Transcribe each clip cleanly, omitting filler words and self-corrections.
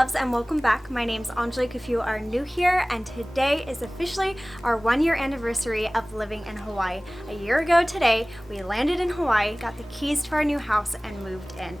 loves, and welcome back. My name's Angelique if you are new here, and today is officially our 1-year anniversary of living in Hawaii. A year ago today, we landed in Hawaii, got the keys to our new house, and moved in.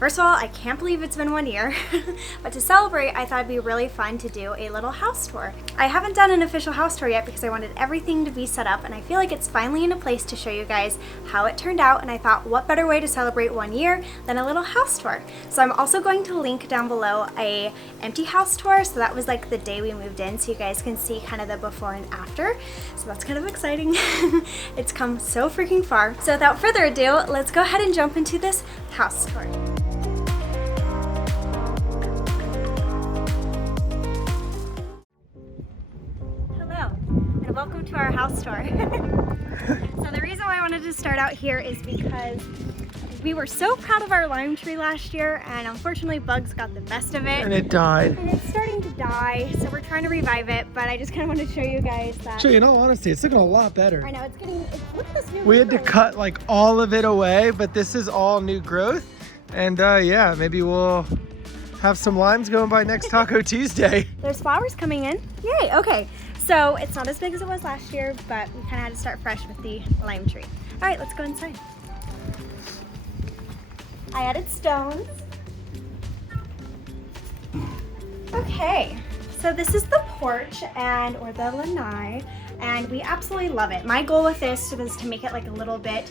First of all, I can't believe it's been 1 year, but to celebrate, I thought it'd be really fun to do a little house tour. I haven't done an official house tour yet because I wanted everything to be set up, and I feel like it's finally in a place to show you guys how it turned out, and I thought what better way to celebrate 1 year than a little house tour. So I'm also going to link down below a empty house tour, so that was like the day we moved in, so you guys can see kind of the before and after. So that's kind of exciting. It's come so freaking far. So without further ado, let's go ahead and jump into this house tour. Welcome to our house tour. So the reason why I wanted to start out here is because we were so proud of our lime tree last year, and unfortunately bugs got the best of it. And it died. And it's starting to die, so we're trying to revive it, but I just kind of want to show you guys that. Actually, in all honesty, it's looking a lot better. I know, look at this new We had to growth. cut like all of it away, but this is all new growth. And yeah, maybe we'll have some limes going by next Taco Tuesday. There's flowers coming in. Yay, okay. So it's not as big as it was last year, but we kind of had to start fresh with the lime tree. All right, let's go inside. I added stones. Okay, so this is the porch or the lanai, and we absolutely love it. My goal with this was to make it like a little bit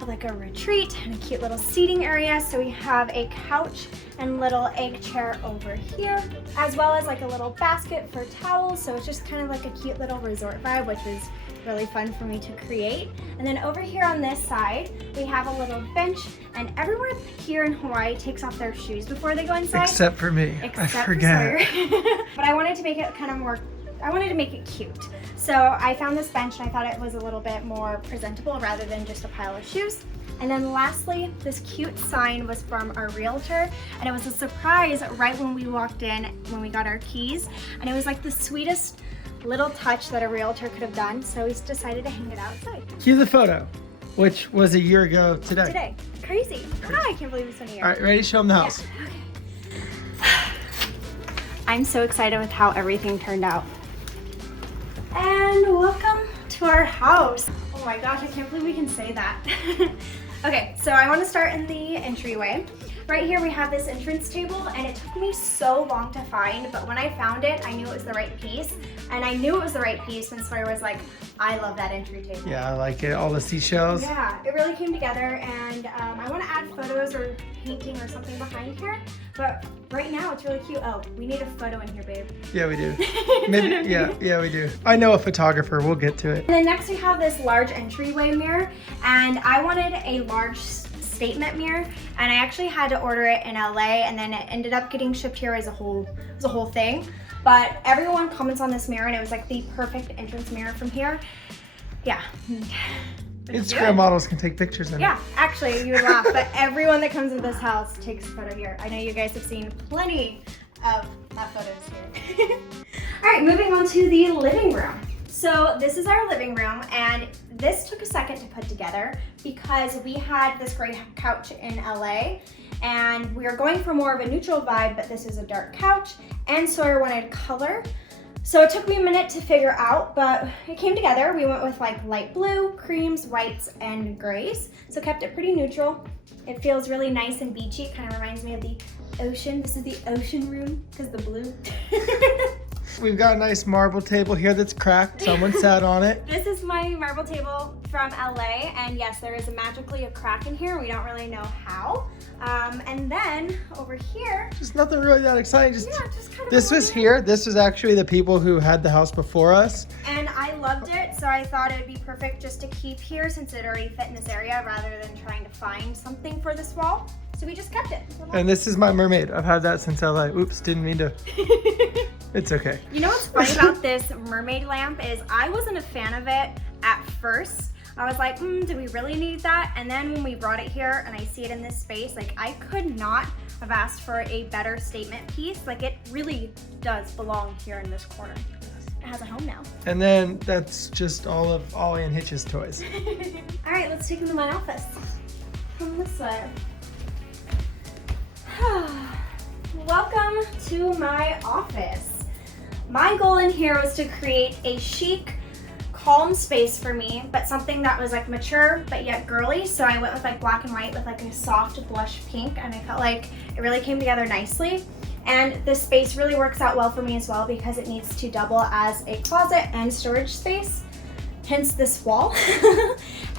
of like a retreat and a cute little seating area. So we have a couch and little egg chair over here, as well as like a little basket for towels. So it's just kind of like a cute little resort vibe, which was really fun for me to create. And then over here on this side, we have a little bench, and everyone here in Hawaii takes off their shoes before they go inside. Except for me. I forget. But I wanted to make it kind of more, I wanted to make it cute. So I found this bench and I thought it was a little bit more presentable rather than just a pile of shoes. And then lastly, this cute sign was from our realtor, and it was a surprise right when we walked in, when we got our keys. And it was like the sweetest little touch that a realtor could have done. So we decided to hang it outside. Here's a photo, which was a year ago today. Today. Crazy. Ah, I can't believe it's been a year. All right, ready to show them the house? Yeah. Okay. I'm so excited with how everything turned out. And welcome to our house. Oh my gosh, I can't believe we can say that. Okay, so I want to start in the entryway. Right here we have this entrance table, and it took me so long to find, but when I found it, I knew it was the right piece. And I knew it was the right piece when Sawyer was like, I love that entry table. Yeah, I like it. All the seashells. Yeah, it really came together, and I want to add photos or painting or something behind here, but right now it's really cute. Oh, we need a photo in here, babe. Yeah, we do. Maybe, yeah, we do. I know a photographer. We'll get to it. And then next we have this large entryway mirror, and I wanted a large statement mirror, and I actually had to order it in LA, and then it ended up getting shipped here as a whole thing. But everyone comments on this mirror, and it was like the perfect entrance mirror from here. Yeah. Instagram models can take pictures in it. Yeah, actually, you would laugh, but everyone that comes into this house takes a photo here. I know you guys have seen plenty of photos here. All right, moving on to the living room. So this is our living room, and this took a second to put together because we had this great couch in LA, and we were going for more of a neutral vibe, but this is a dark couch, and Sawyer wanted color. So it took me a minute to figure out, but it came together. We went with like light blue, creams, whites, and grays. So kept it pretty neutral. It feels really nice and beachy. It kind of reminds me of the ocean. This is the ocean room because the blue. We've got a nice marble table here that's cracked. Someone sat on it. This is my marble table from LA, and yes, there is magically a crack in here. We don't really know how. And then over here, Just nothing really that exciting. just kind of. This was here. This was actually the people who had the house before us. And I loved it, so I thought it'd be perfect just to keep here since it already fit in this area rather than trying to find something for this wall. So we just kept it. And this is my mermaid. I've had that since LA. Oops, didn't mean to. It's okay. You know what's funny about this mermaid lamp is I wasn't a fan of it at first. I was like, do we really need that? And then when we brought it here and I see it in this space, like I could not have asked for a better statement piece. Like it really does belong here in this corner. It has a home now. And then that's just all of Ollie and Hitch's toys. All right, let's take them to my office. From this side. Welcome to my office. My goal in here was to create a chic, calm space for me, but something that was like mature but yet girly. So I went with like black and white with like a soft blush pink, and I felt like it really came together nicely. And this space really works out well for me as well because it needs to double as a closet and storage space, hence this wall.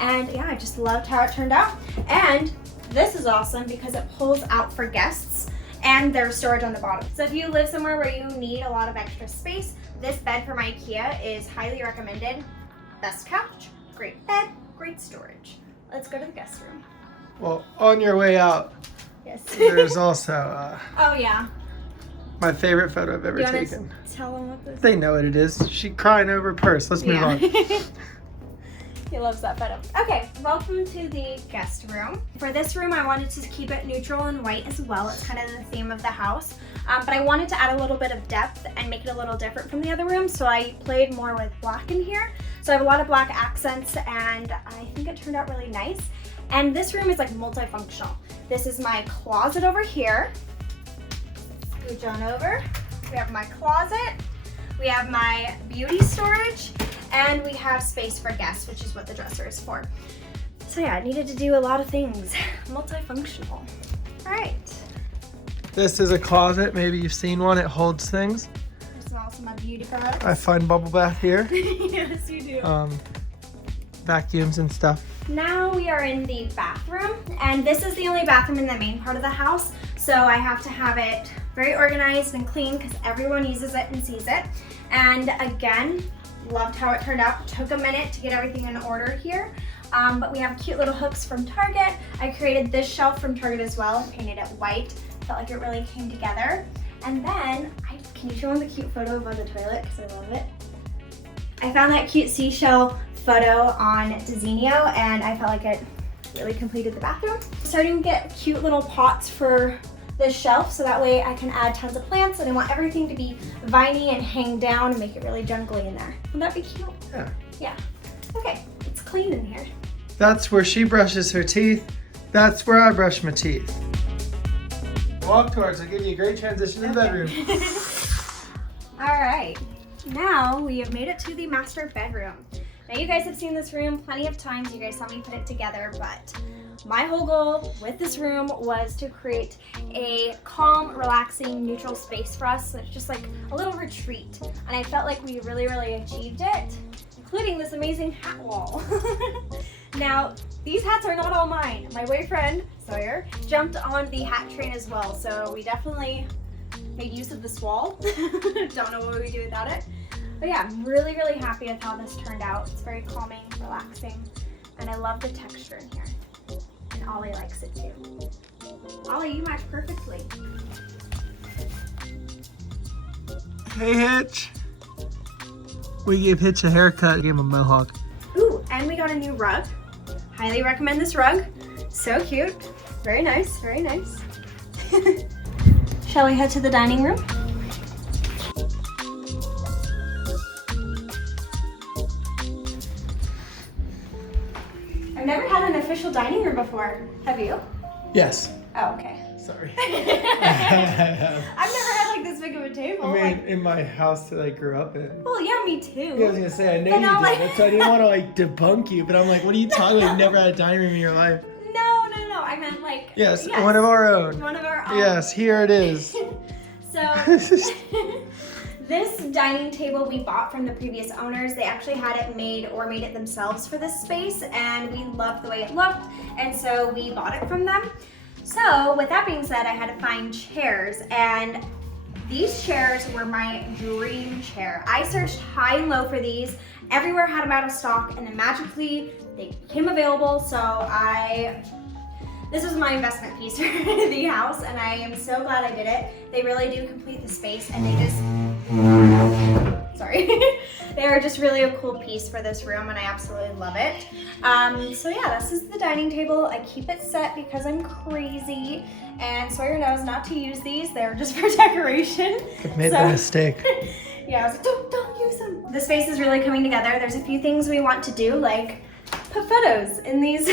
And yeah, I just loved how it turned out. And this is awesome because it pulls out for guests and there's storage on the bottom. So if you live somewhere where you need a lot of extra space, this bed from IKEA is highly recommended. Best couch, great bed, great storage. Let's go to the guest room. Well, on your way out, Yes. there's also Oh yeah. my favorite photo I've ever You wanna taken. tell them what this is? They know what it is. She crying over a purse. Let's move on. He loves that photo. Okay, welcome to the guest room. For this room, I wanted to keep it neutral and white as well. It's kind of the theme of the house. But I wanted to add a little bit of depth and make it a little different from the other rooms. So I played more with black in here. So I have a lot of black accents and I think it turned out really nice. And this room is like multifunctional. This is my closet over here. Scooch on over. We have my closet. We have my beauty storage. And we have space for guests, which is what the dresser is for. So yeah, I needed to do a lot of things. Multifunctional. All right. This is a closet. Maybe you've seen one. It holds things. There's also my beauty products. I find bubble bath here. Yes, you do. Vacuums and stuff. Now we are in the bathroom, and this is the only bathroom in the main part of the house. So I have to have it very organized and clean because everyone uses it and sees it. And again, loved how it turned out. Took a minute to get everything in order here. But we have cute little hooks from Target. I created this shelf from Target as well and painted it white. Felt like it really came together. And then, can you show them the cute photo above the toilet? Because I love it. I found that cute seashell photo on Desenio and I felt like it really completed the bathroom. Starting to get cute little pots for this shelf so that way I can add tons of plants, and I want everything to be viney and hang down and make it really jungly in there. Would that be cute? Yeah. Yeah. Okay, it's clean in here. That's where she brushes her teeth. That's where I brush my teeth. Walk towards. I'll give you a great transition to the bedroom. All right, now we have made it to the master bedroom. Now you guys have seen this room plenty of times. You guys saw me put it together, but my whole goal with this room was to create a calm, relaxing, neutral space for us. So it's just like a little retreat. And I felt like we really, really achieved it, including this amazing hat wall. Now, these hats are not all mine. My boyfriend, Sawyer, jumped on the hat train as well. So we definitely made use of this wall. Don't know what we would do without it. But yeah, I'm really, really happy with how this turned out. It's very calming, relaxing, and I love the texture in here. And Ollie likes it too. Ollie, you match perfectly. Hey, Hitch. We gave Hitch a haircut. Gave him a mohawk. Ooh, and we got a new rug. Highly recommend this rug. So cute. Very nice, very nice. Shall we head to the dining room? I've never had an official dining room before. Have you? Yes. Oh, okay. Sorry. I've never had like this big of a table. I mean, like, in my house that I grew up in. well, yeah, me too. Yeah, I was gonna say, I know But you now, did. like- That's why I didn't want to like debunk you, but I'm like, what are you talking about? You've never had a dining room in your life. No. I meant like. Yes, one of our own. One of our own. Yes, here it is. So, this dining table we bought from the previous owners. They actually had it made or made it themselves for this space, and we loved the way it looked, and so we bought it from them. So, with that being said, I had to find chairs, and these chairs were my dream chair. I searched high and low for these. Everywhere had them out of stock, and then magically they became available. So this was my investment piece for the house, and I am so glad I did it. They really do complete the space, and they just, sorry, they are just really a cool piece for this room, and I absolutely love it. So yeah, this is the dining table. I keep it set because I'm crazy, and Sawyer knows not to use these. They're just for decoration. I've made the mistake. Yeah, I was like, don't use them. The space is really coming together. There's a few things we want to do, like put photos in these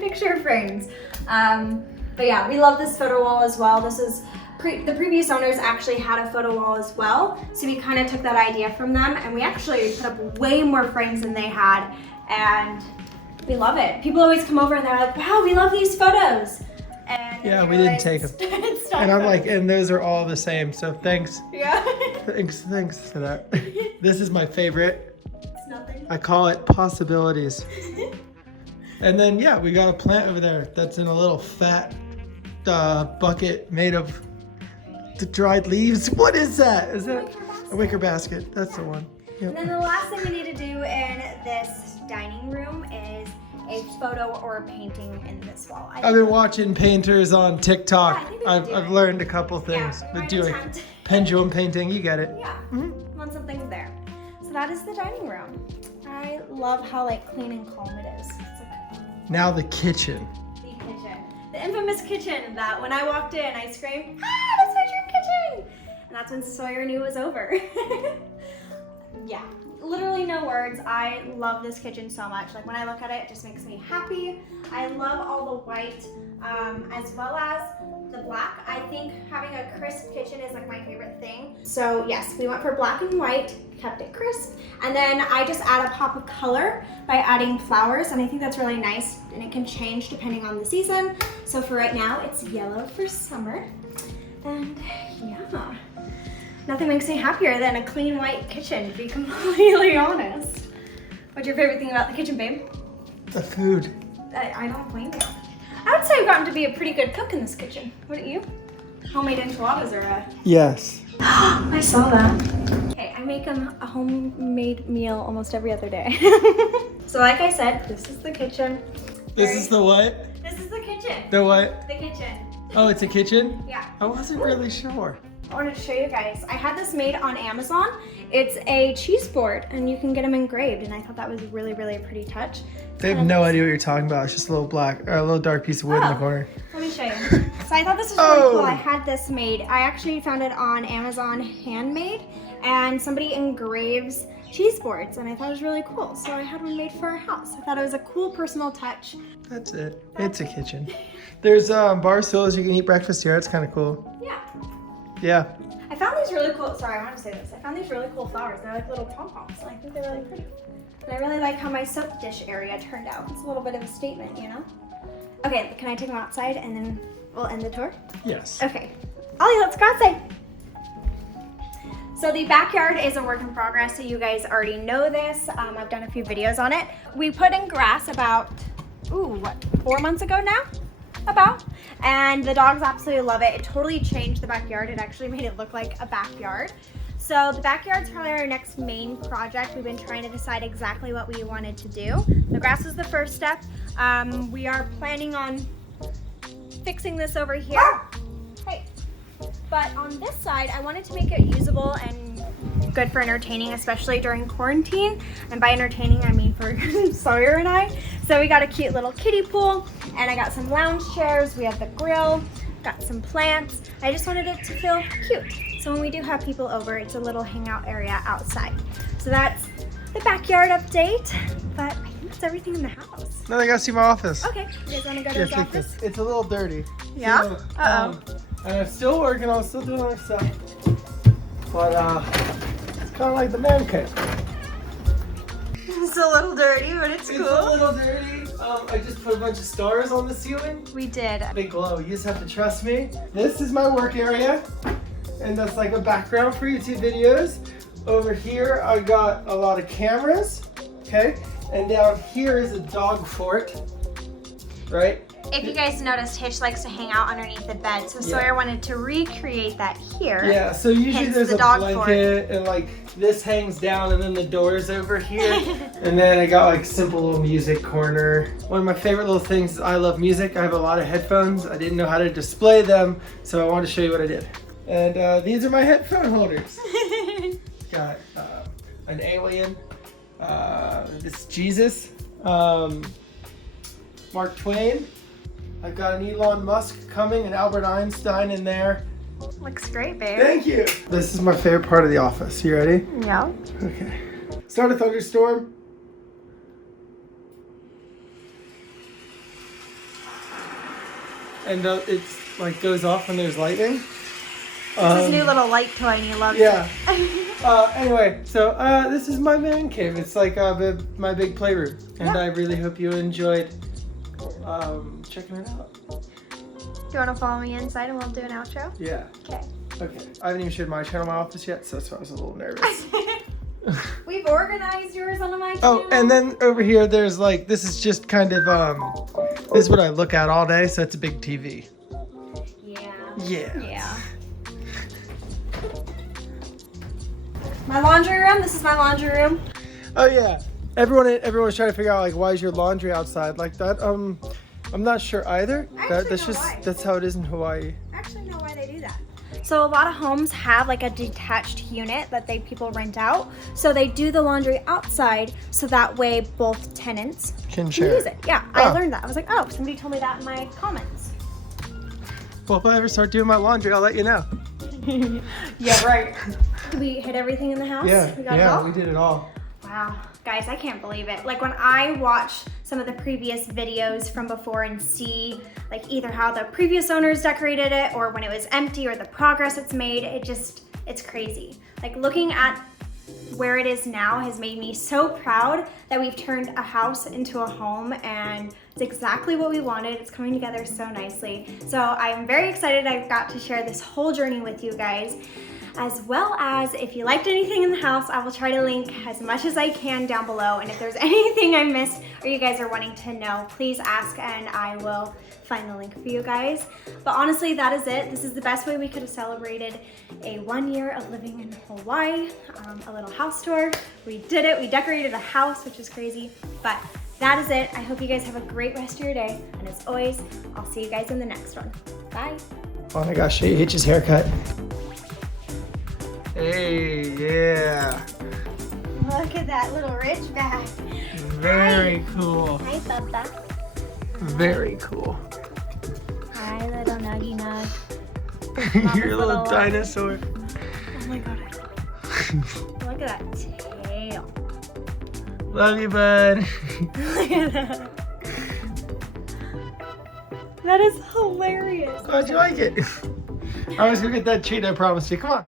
picture frames. But yeah, we love this photo wall as well. This is the previous owners actually had a photo wall as well. So we kind of took that idea from them, and we actually put up way more frames than they had, and we love it. People always come over and they're like, wow, we love these photos. And yeah, we didn't take them. And I'm like, and those are all the same. So thanks. Yeah. Thanks for that. This is my favorite. It's nothing. I call it possibilities. And then, yeah, we got a plant over there that's in a little fat bucket made of the dried leaves. What is that? Is that a wicker basket? That's the one. Yep. And then the last thing we need to do in this dining room is a photo or a painting in this wall. I've been watching painters on TikTok. Yeah, I've learned a couple things. Yeah, But doing pendulum painting, you get it. Yeah, want something there. So that is the dining room. I love how like clean and calm it is. It's like, now the kitchen. the kitchen. The infamous kitchen that when I walked in, I screamed, ah, that's my dream kitchen! And that's when Sawyer knew it was over. Yeah, literally no words. I love this kitchen so much. Like when I look at it, it just makes me happy. I love all the white as well as the black. I think having a crisp kitchen is like my favorite thing. So yes, we went for black and white, kept it crisp. And then I just add a pop of color by adding flowers. And I think that's really nice, and it can change depending on the season. So for right now, it's yellow for summer. And yeah. Nothing makes me happier than a clean white kitchen, to be completely honest. What's your favorite thing about the kitchen, babe? The food. I don't blame you. I would say I've gotten to be a pretty good cook in this kitchen. Wouldn't you? Homemade enchiladas are a... Yes. I saw that. Okay, I make a homemade meal almost every other day. So like I said, this is the kitchen. This is the what? This is the kitchen. The what? The kitchen. Oh, it's a kitchen? Yeah. I wasn't really sure. I wanted to show you guys. I had this made on Amazon. It's a cheese board, and you can get them engraved, and I thought that was really, really a pretty touch. They have no idea what you're talking about. It's just a little black, or a little dark piece of wood in the corner. Let me show you. So I thought this was really cool. I had this made. I actually found it on Amazon handmade, and somebody engraves cheese boards, and I thought it was really cool. So I had one made for our house. I thought it was a cool personal touch. That's it. It's a kitchen. There's bar stools. You can eat breakfast here. It's kind of cool. Yeah. Yeah. I found these really cool, sorry, I want to say this. I found these really cool flowers. They're like little pom-poms, and I think they're really pretty. And I really like how my soap dish area turned out. It's a little bit of a statement, you know? Okay, can I take them outside and then we'll end the tour? Yes. Okay. Ollie, let's go outside. So the backyard is a work in progress, so you guys already know this. I've done a few videos on it. We put in grass about, 4 months ago now? And the dogs absolutely love it. It totally changed the backyard. It actually made it look like a backyard. So the backyard's probably our next main project. We've been trying to decide exactly what we wanted to do. The grass was the first step. We are planning on fixing this over here. Hey. But on this side, I wanted to make it usable and good for entertaining, especially during quarantine. And by entertaining, I mean for Sawyer and I. So we got a cute little kiddie pool, and I got some lounge chairs. We have the grill, got some plants. I just wanted it to feel cute. So when we do have people over, it's a little hangout area outside. So that's the backyard update, but I think that's everything in the house. No, I gotta see my office. Okay, you guys wanna go to his office? It's a little dirty. Yeah? So, and I'm still working, I'm still doing other stuff. But it's kind of like the man cave. It's a little dirty, but it's cool. It's a little dirty. I just put a bunch of stars on the ceiling. We did. They glow. You just have to trust me. This is my work area, and that's like a background for YouTube videos. Over here, I got a lot of cameras, okay? And down here is a dog fort, right? If you guys noticed, Hitch likes to hang out underneath the bed, so Sawyer wanted to recreate that here. Yeah, so usually there's the a dog blanket, and like this hangs down, and then the door's over here. And then I got like simple little music corner. One of my favorite little things is I love music. I have a lot of headphones. I didn't know how to display them, so I wanted to show you what I did. And these are my headphone holders. Got an alien, this Jesus, Mark Twain. I've got an Elon Musk coming, and Albert Einstein in there. Looks great, babe. Thank you. This is my favorite part of the office. You ready? Yeah. Okay. Start a thunderstorm. And it's like goes off when there's lightning. It's his new little light toy and he loves yeah. it. Anyway, so this is my man cave. It's like my big playroom, and I really hope you enjoyed checking it out. Do you want to follow me inside and we'll do an outro? Yeah. Okay. Okay. I haven't even showed my channel, my office yet, so that's why I was a little nervous. We've organized yours on my channel. Oh, and then over here, there's like, this is just kind of, this is what I look at all day, so it's a big TV. Yeah. Yeah. Yeah. My laundry room. This is my laundry room. Oh yeah. Everyone's trying to figure out like, why is your laundry outside like that? I'm not sure either. That's how it is in Hawaii. I actually know why they do that. So a lot of homes have like a detached unit that people rent out. So they do the laundry outside so that way both tenants Can use it. Yeah, I learned that. I was like, oh, somebody told me that in my comments. Well, if I ever start doing my laundry, I'll let you know. Yeah, right. Did we hit everything in the house? Yeah, we got it all? we did it all. Wow, guys, I can't believe it. Like when I watch some of the previous videos from before and see like either how the previous owners decorated it or when it was empty or the progress it's made, it's crazy. Like looking at where it is now has made me so proud that we've turned a house into a home and it's exactly what we wanted. It's coming together so nicely. So I'm very excited I got to share this whole journey with you guys. As well as if you liked anything in the house, I will try to link as much as I can down below. And if there's anything I missed or you guys are wanting to know, please ask and I will find the link for you guys. But honestly, that is it. This is the best way we could have celebrated a 1 year of living in Hawaii, a little house tour. We did it. We decorated a house, which is crazy. But that is it. I hope you guys have a great rest of your day. And as always, I'll see you guys in the next one. Bye. Oh my gosh, Hitch's haircut. Hey, yeah. Look at that little ridge back. Very cool. Hi, Papa. Very cool. Hi, little nuggy nug. You're a little dinosaur. Oh my god. Look at that tail. Love you, bud. Look at that. That is hilarious. How'd you like it? I was gonna get that treat, I promised you. Come on.